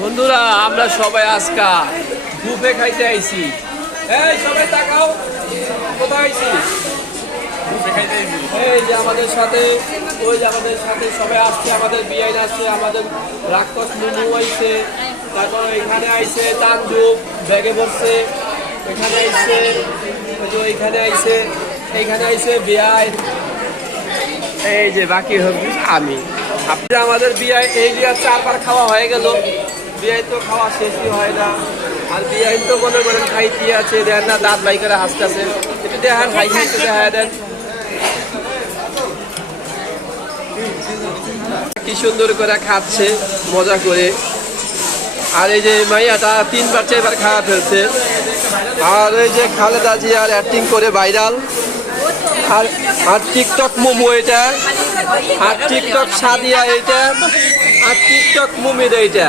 বন্ধুরা আমরা সবাই আজকা বুফে খাইতে আইছি। এই সবাই তাকাও, কোথায় আইছি? বুফে খাইতে আইছি। এই যে আমাদের সাথে, ওই যে আমাদের সাথে সবাই আসছে, আমাদের বিআইন আসছে, আমাদের রাক্ষস মুমু আইছে, তারপর এখানে আইছে তানজুব ব্যাগে বসছে, এখানে আইছে, এইখানে আইছে, এইখানে আইছে বিআই, এই যে বাকি হবি আমি। আপনারা আমাদের বিআই এই যে 4 বার খাওয়া হয়ে গেল, বিআই তো খাওয়া শেষই হয় না। আর বিআই তো মনে করেন খাইতে আছে, দেন না দাঁত বাই করে হাসতেছে, একটু দেখান ভাই, একটু দেখা দেন কি সুন্দর করে খাচ্ছে মজা করে। আর এই যে মাইয়াটা 3 বার 4 বার খাওয়া ফেলছে। আর এই যে খালেদা জিয়ার অ্যাক্টিং করে ভাইরাল। আর টিকটক মোমো এটা, আর টিকটক সাদিয়া এটা, আর টিকটক মুমির এইটা।